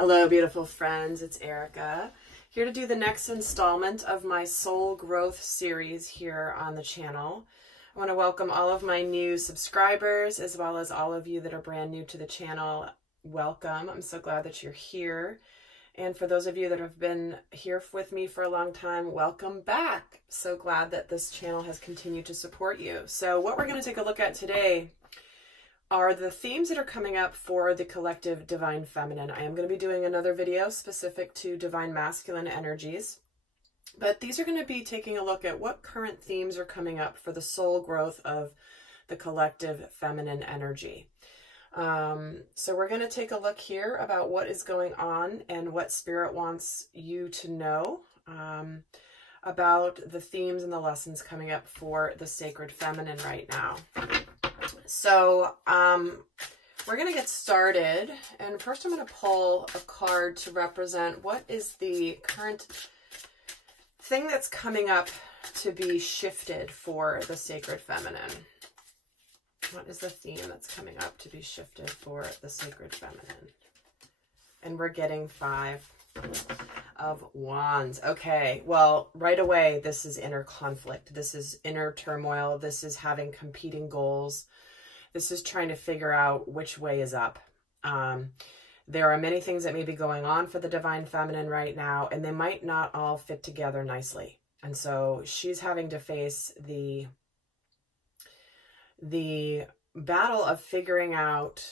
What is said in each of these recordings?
Hello, beautiful friends. It's Erika, here to do the next installment of my soul growth series here on the channel. I want to welcome all of my new subscribers, as well as all of you that are brand new to the channel. Welcome. I'm so glad that you're here. And for those of you that have been here with me for a long time, welcome back. So glad that this channel has continued to support you. So what we're going to take a look at today are the themes that are coming up for the collective divine feminine. I am going to be doing another video specific to divine masculine energies, but these are going to be taking a look at what current themes are coming up for the soul growth of the collective feminine energy. So we're going to take a look here about what is going on and what Spirit wants you to know about the themes and the lessons coming up for the sacred feminine right now. So we're going to get started, and first I'm going to pull a card to represent what is the current thing that's coming up to be shifted for the sacred feminine. What is the theme that's coming up to be shifted for the sacred feminine? And we're getting 5 of Wands. Okay, well, right away, this is inner conflict. This is inner turmoil. This is having competing goals. This is trying to figure out which way is up. There are many things that may be going on for the divine feminine right now, and they might not all fit together nicely. And so she's having to face the battle of figuring out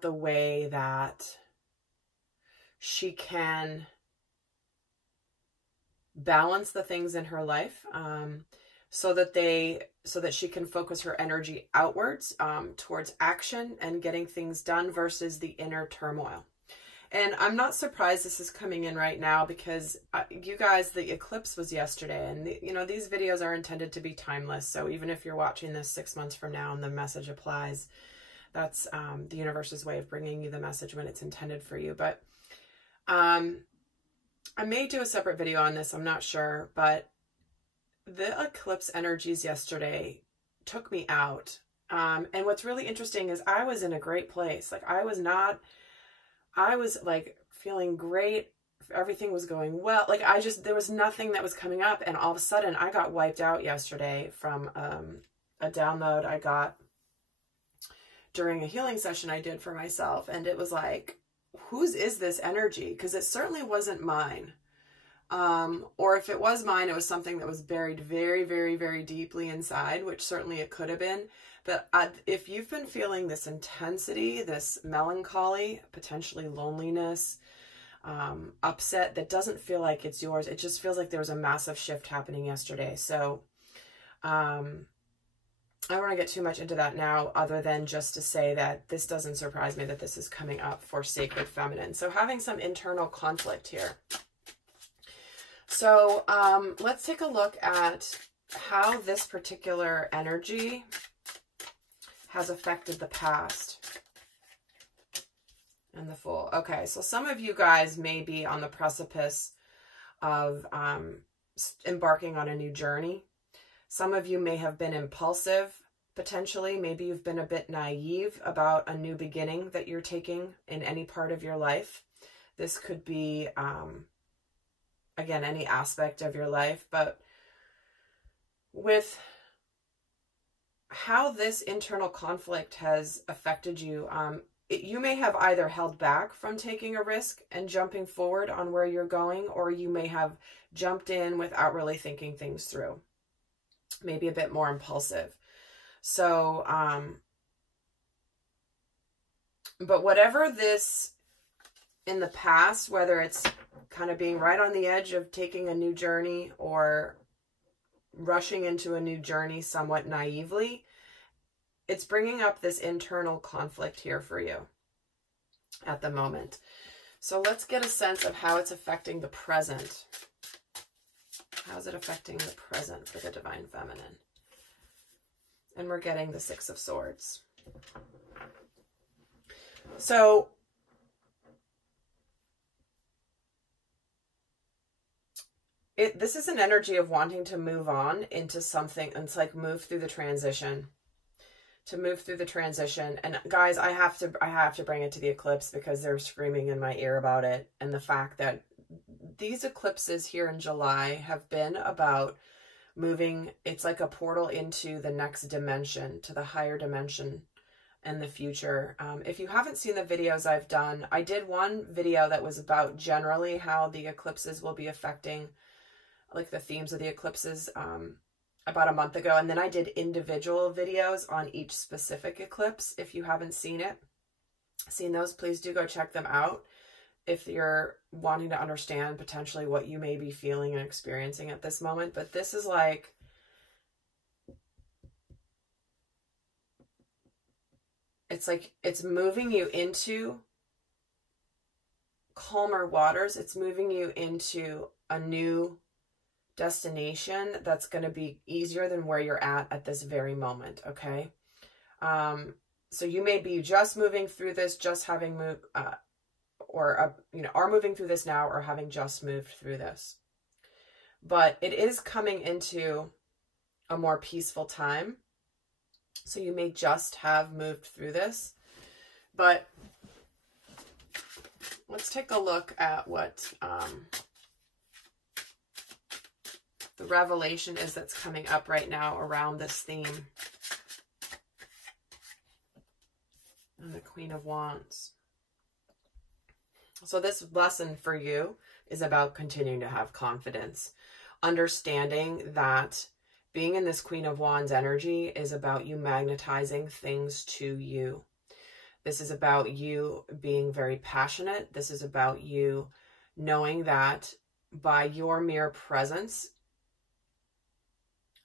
the way that she can balance the things in her life, so that she can focus her energy outwards, towards action and getting things done versus the inner turmoil. And I'm not surprised this is coming in right now because you guys, the eclipse was yesterday, and these videos are intended to be timeless. So even if you're watching this 6 months from now and the message applies, that's the universe's way of bringing you the message when it's intended for you. But I may do a separate video on this, I'm not sure, but the eclipse energies yesterday took me out. And what's really interesting is I was in a great place. Like I was like feeling great. Everything was going well. Like there was nothing that was coming up. And all of a sudden I got wiped out yesterday from a download I got during a healing session I did for myself. And it was like, whose is this energy? Because it certainly wasn't mine. Or if it was mine, it was something that was buried very, very, very deeply inside, which certainly it could have been. But if you've been feeling this intensity, this melancholy, potentially loneliness, upset that doesn't feel like it's yours, it just feels like there was a massive shift happening yesterday. So I don't want to get too much into that now, other than just to say that this doesn't surprise me that this is coming up for sacred feminine. So having some internal conflict here. So let's take a look at how this particular energy has affected the past. And the Fool. Okay, so some of you guys may be on the precipice of embarking on a new journey. Some of you may have been impulsive, potentially. Maybe you've been a bit naive about a new beginning that you're taking in any part of your life. This could be again, any aspect of your life, but with how this internal conflict has affected you, you may have either held back from taking a risk and jumping forward on where you're going, or you may have jumped in without really thinking things through, maybe a bit more impulsive. So, but whatever this in the past, whether it's kind of being right on the edge of taking a new journey or rushing into a new journey somewhat naively, it's bringing up this internal conflict here for you at the moment. So let's get a sense of how it's affecting the present. How's it affecting the present for the divine feminine? And we're getting the 6 of Swords. So this is an energy of wanting to move on into something. It's like move through the transition. to move through the transition. And guys, I have to bring it to the eclipse because they're screaming in my ear about it. And the fact that these eclipses here in July have been about moving. It's like a portal into the next dimension, to the higher dimension in the future. If you haven't seen the videos I've done, I did one video that was about generally how the eclipses will be affecting, like the themes of the eclipses, about a month ago. And then I did individual videos on each specific eclipse. If you haven't seen those, please do go check them out if you're wanting to understand potentially what you may be feeling and experiencing at this moment. But this is like, it's moving you into calmer waters. It's moving you into a new destination that's going to be easier than where you're at this very moment. Okay. So you may be just moving through this, just having moved, you know, are moving through this now, or having just moved through this, but it is coming into a more peaceful time. So you may just have moved through this, but let's take a look at what, the revelation is that's coming up right now around this theme. And the Queen of Wands. So this lesson for you is about continuing to have confidence. Understanding that being in this Queen of Wands energy is about you magnetizing things to you. This is about you being very passionate. This is about you knowing that by your mere presence,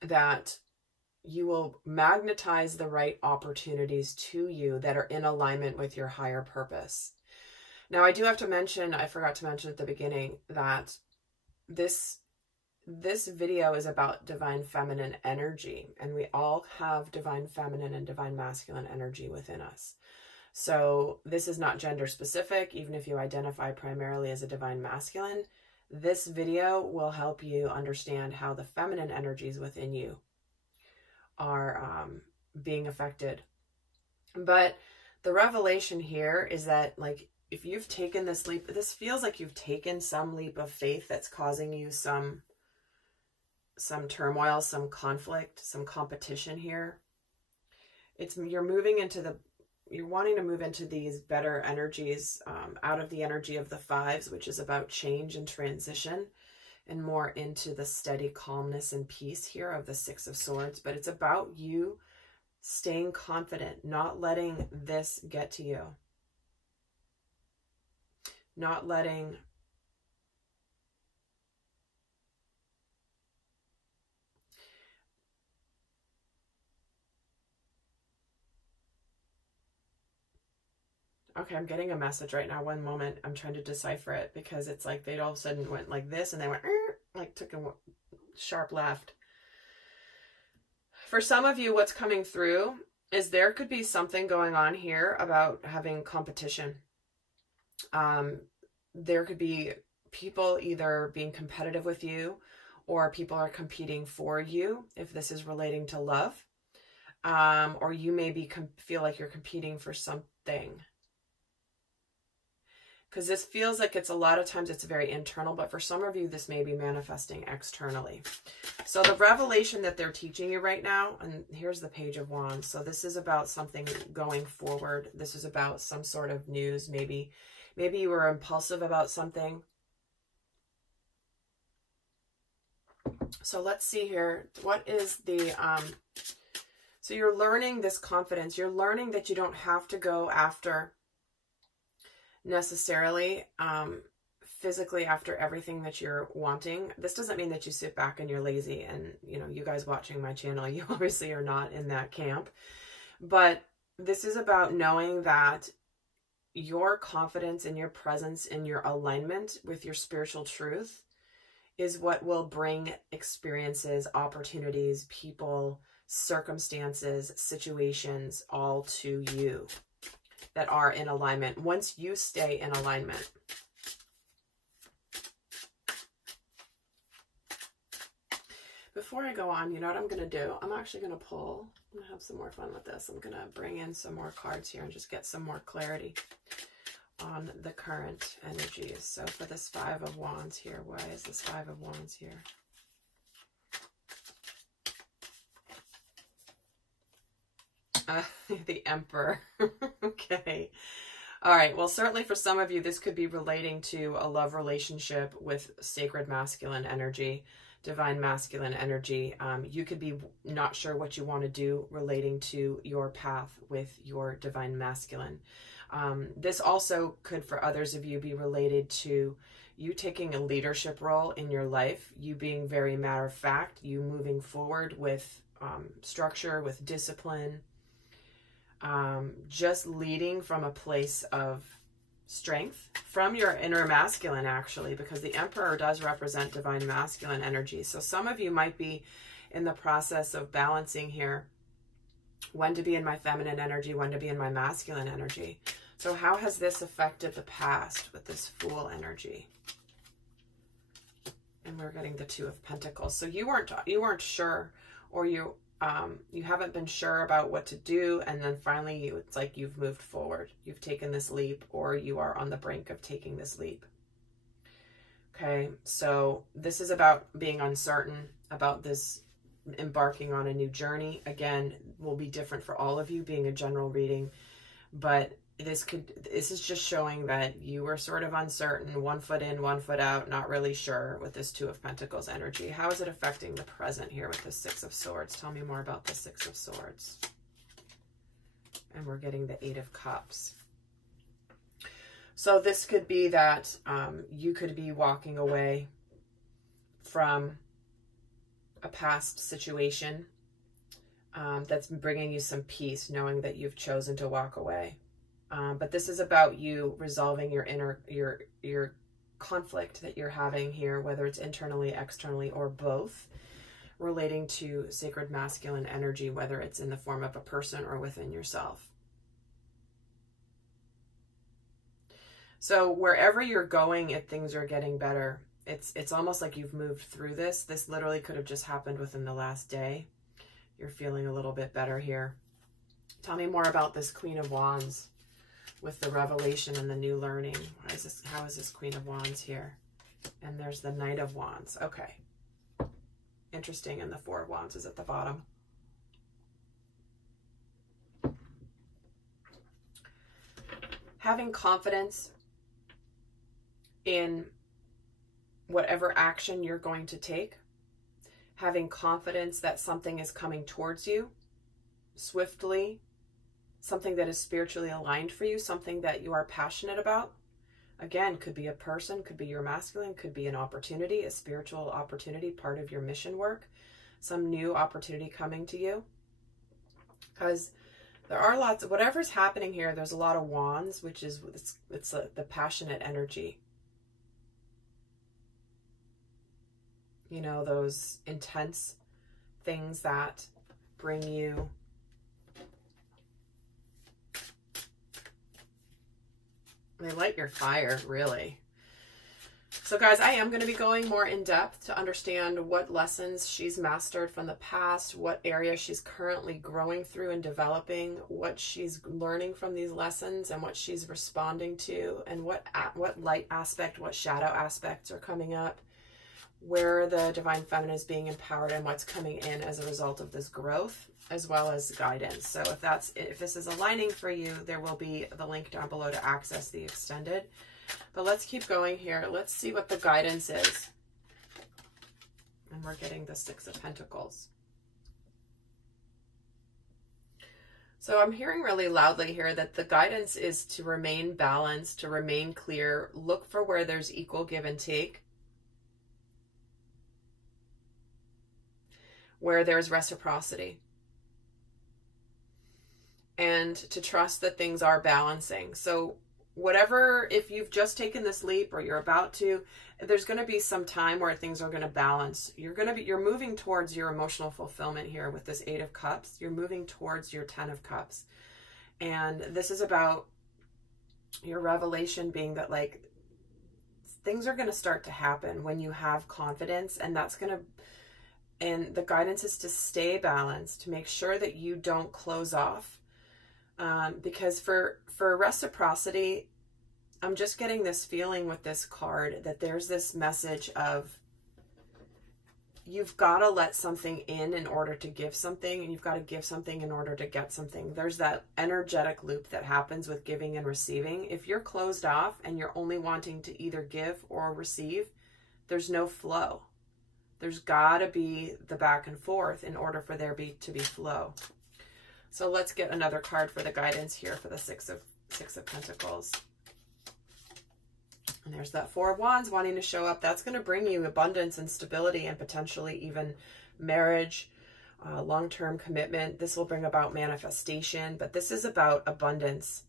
that you will magnetize the right opportunities to you that are in alignment with your higher purpose. Now, I do have to mention, I forgot to mention at the beginning, that this video is about divine feminine energy, and we all have divine feminine and divine masculine energy within us. So this is not gender specific. Even if you identify primarily as a divine masculine, this video will help you understand how the feminine energies within you are being affected. But the revelation here is that, like, if you've taken this leap, this feels like you've taken some leap of faith that's causing you some turmoil, some conflict, some competition here. You're wanting to move into these better energies, out of the energy of the fives, which is about change and transition, and more into the steady calmness and peace here of the Six of Swords. But it's about you staying confident, not letting this get to you. Not letting okay, I'm getting a message right now. One moment. I'm trying to decipher it because it's like they all of a sudden went like this and they went like took a sharp left. For some of you, what's coming through is there could be something going on here about having competition. There could be people either being competitive with you, or people are competing for you, if this is relating to love. Or you maybe feel like you're competing for something. Because this feels like it's a lot of times it's very internal, but for some of you, this may be manifesting externally. So the revelation that they're teaching you right now, and here's the Page of Wands. So this is about something going forward. This is about some sort of news. Maybe you were impulsive about something. So let's see here. What is the, so you're learning this confidence. You're learning that you don't have to go after necessarily physically after everything that you're wanting. This doesn't mean that you sit back and you're lazy, and you know, you guys watching my channel, you obviously are not in that camp, but this is about knowing that your confidence and your presence and your alignment with your spiritual truth is what will bring experiences, opportunities, people, circumstances, situations all to you that are in alignment once you stay in alignment. Before I go on, you know what I'm going to do? I'm actually going to pull. I'm going to have some more fun with this. I'm going to bring in some more cards here and just get some more clarity on the current energies. So for this Five of Wands here, why is this Five of Wands here? The Emperor. Okay. All right. Well, certainly for some of you, this could be relating to a love relationship with sacred masculine energy, divine masculine energy. You could be not sure what you want to do relating to your path with your divine masculine. This also could, for others of you, be related to you taking a leadership role in your life, you being very matter of fact, you moving forward with structure, with discipline, just leading from a place of strength from your inner masculine, actually, because the Emperor does represent divine masculine energy. So some of you might be in the process of balancing here, when to be in my feminine energy, when to be in my masculine energy. So how has this affected the past with this Fool energy? And we're getting the Two of Pentacles. So you weren't sure, or you haven't been sure about what to do, and then finally it's like you've moved forward. You've taken this leap, or you are on the brink of taking this leap. Okay, so this is about being uncertain about this, embarking on a new journey. Again, will be different for all of you, being a general reading, but this is just showing that you were sort of uncertain, 1 foot in, 1 foot out, not really sure with this Two of Pentacles energy. How is it affecting the present here with the Six of Swords? Tell me more about the Six of Swords. And we're getting the Eight of Cups. So this could be that you could be walking away from a past situation that's bringing you some peace, knowing that you've chosen to walk away. But this is about you resolving your conflict that you're having here, whether it's internally, externally, or both, relating to sacred masculine energy, whether it's in the form of a person or within yourself. So wherever you're going, if things are getting better, it's almost like you've moved through this. This literally could have just happened within the last day. You're feeling a little bit better here. Tell me more about this Queen of Wands with the revelation and the new learning. How is this Queen of Wands here? And there's the Knight of Wands. Okay. Interesting. And the Four of Wands is at the bottom. Having confidence in whatever action you're going to take. Having confidence that something is coming towards you swiftly, something that is spiritually aligned for you, something that you are passionate about. Again, could be a person, could be your masculine, could be an opportunity, a spiritual opportunity, part of your mission work, some new opportunity coming to you. Because there are lots of, whatever's happening here, there's a lot of wands, which is, it's the passionate energy. You know, those intense things that bring you they light your fire, really. So guys, I am going to be going more in depth to understand what lessons she's mastered from the past, what area she's currently growing through and developing, what she's learning from these lessons and what she's responding to, and what light aspect, what shadow aspects are coming up, where the divine feminine is being empowered and what's coming in as a result of this growth, as well as guidance. So if this is aligning for you, there will be the link down below to access the extended. But let's keep going here. Let's see what the guidance is. And we're getting the Six of Pentacles. So I'm hearing really loudly here that the guidance is to remain balanced, to remain clear, look for where there's equal give and take, where there's reciprocity, and to trust that things are balancing. So whatever, if you've just taken this leap or you're about to, there's going to be some time where things are going to balance. You're moving towards your emotional fulfillment here with this Eight of Cups. You're moving towards your 10 of Cups. And this is about your revelation being that, like, things are going to start to happen when you have confidence, and that's going to, And the guidance is to stay balanced, to make sure that you don't close off. Because for reciprocity, I'm just getting this feeling with this card that there's this message of you've got to let something in order to give something, and you've got to give something in order to get something. There's that energetic loop that happens with giving and receiving. If you're closed off and you're only wanting to either give or receive, there's no flow. There's got to be the back and forth in order for there to be flow. So let's get another card for the guidance here for the Six of Pentacles. And there's that Four of Wands wanting to show up. That's going to bring you abundance and stability and potentially even marriage, long-term commitment. This will bring about manifestation, but this is about abundance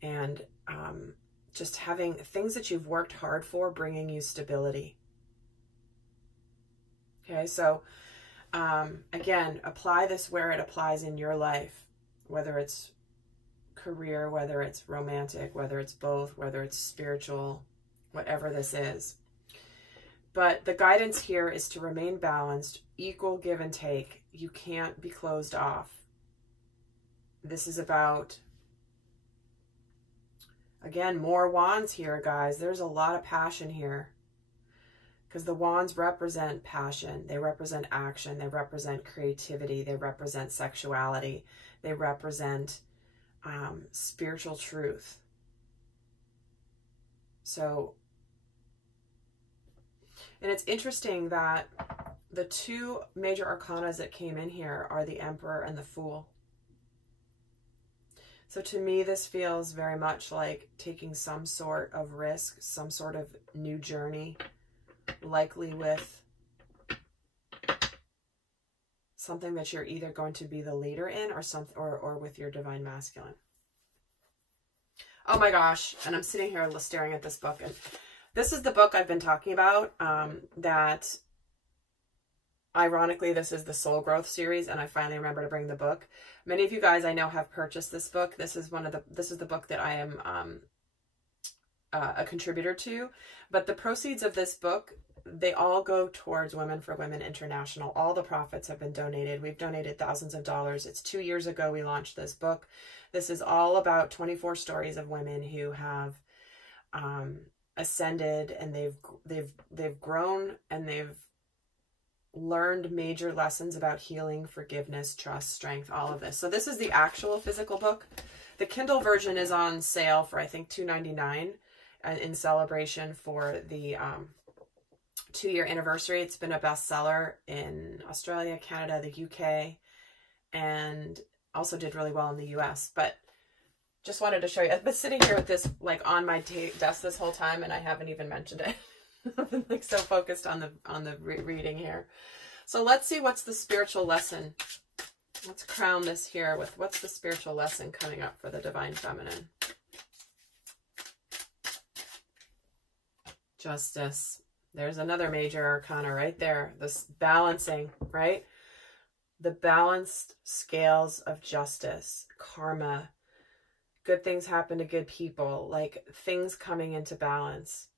and just having things that you've worked hard for bringing you stability. Okay, so again, apply this where it applies in your life, whether it's career, whether it's romantic, whether it's both, whether it's spiritual, whatever this is. But the guidance here is to remain balanced, equal give and take. You can't be closed off. This is about, again, more wands here, guys. There's a lot of passion here because the wands represent passion. They represent action. They represent creativity. They represent sexuality. They represent spiritual truth. So, and it's interesting that the two major arcanas that came in here are the Emperor and the Fool. So to me, this feels very much like taking some sort of risk, some sort of new journey, likely with something that you're either going to be the leader in or with your divine masculine. Oh my gosh, and I'm sitting here staring at this book, and this is the book I've been talking about, that ironically, this is the Soul Growth series, and I finally remember to bring the book. Many of you guys I know have purchased this book. This is the book that I am a contributor to, but the proceeds of this book, they all go towards Women for Women International. All the profits have been donated. We've donated thousands of dollars. It's 2 years ago we launched this book. This is all about 24 stories of women who have ascended, and they've grown, and they've learned major lessons about healing, forgiveness, trust, strength, all of this. So this is the actual physical book. The Kindle version is on sale for, I think, $2.99 in celebration for the 2-year anniversary. It's been a bestseller in Australia, Canada, the UK, and also did really well in the US. But just wanted to show you. I've been sitting here with this like on my desk this whole time, and I haven't even mentioned it. I've been like so focused on the reading here. So let's see what's the spiritual lesson. Let's crown this here with what's the spiritual lesson coming up for the Divine Feminine. Justice. There's another major arcana right there. This balancing, right? The balanced scales of justice, karma, good things happen to good people, like things coming into balance.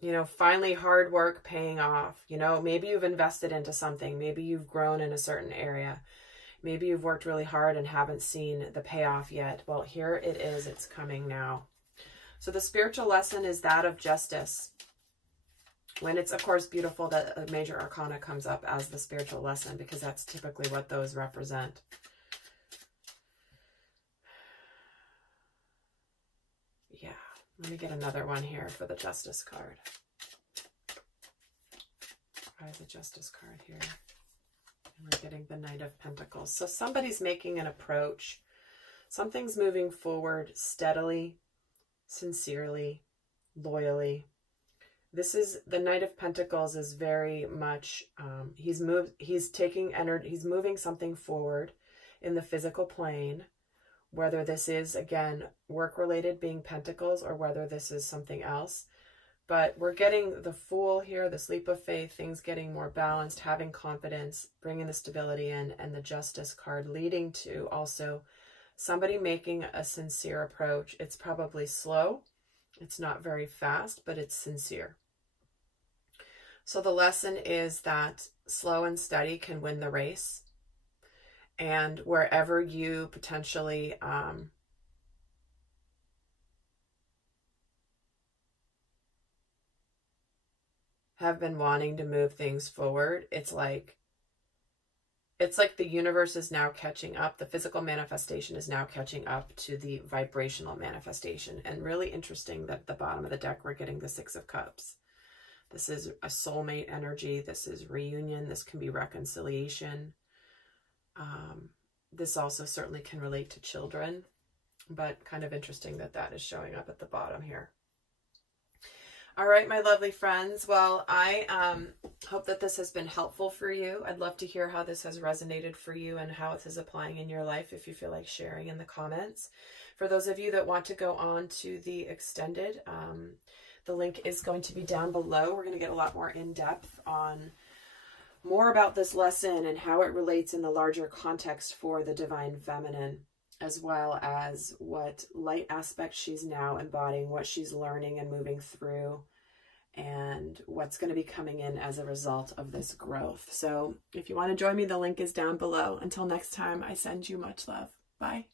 You know, finally hard work paying off. You know, maybe you've invested into something. Maybe you've grown in a certain area. Maybe you've worked really hard and haven't seen the payoff yet. Well, here it is. It's coming now. So the spiritual lesson is that of justice. When it's, of course, beautiful that a major arcana comes up as the spiritual lesson, because that's typically what those represent. Yeah, let me get another one here for the Justice card. Try the Justice card here. And we're getting the Knight of Pentacles. So somebody's making an approach. Something's moving forward steadily, sincerely, loyally. This is the Knight of Pentacles is very much, he's moving something forward in the physical plane, whether this is, again, work-related being Pentacles or whether this is something else. But we're getting the Fool here, this leap of faith, things getting more balanced, having confidence, bringing the stability in, and the Justice card leading to also somebody making a sincere approach. It's probably slow. It's not very fast, but it's sincere. So the lesson is that slow and steady can win the race. And wherever you potentially have been wanting to move things forward, it's like the universe is now catching up. The physical manifestation is now catching up to the vibrational manifestation. And really interesting that at the bottom of the deck, we're getting the Six of Cups. This is a soulmate energy. This is reunion. This can be reconciliation. This also certainly can relate to children, but kind of interesting that that is showing up at the bottom here. All right, my lovely friends. Well, I hope that this has been helpful for you. I'd love to hear how this has resonated for you and how it is applying in your life if you feel like sharing in the comments. For those of you that want to go on to the extended, the link is going to be down below. We're going to get a lot more in-depth on more about this lesson and how it relates in the larger context for the divine feminine, as well as what light aspect she's now embodying, what she's learning and moving through, and what's going to be coming in as a result of this growth. So if you want to join me, the link is down below. Until next time, I send you much love. Bye.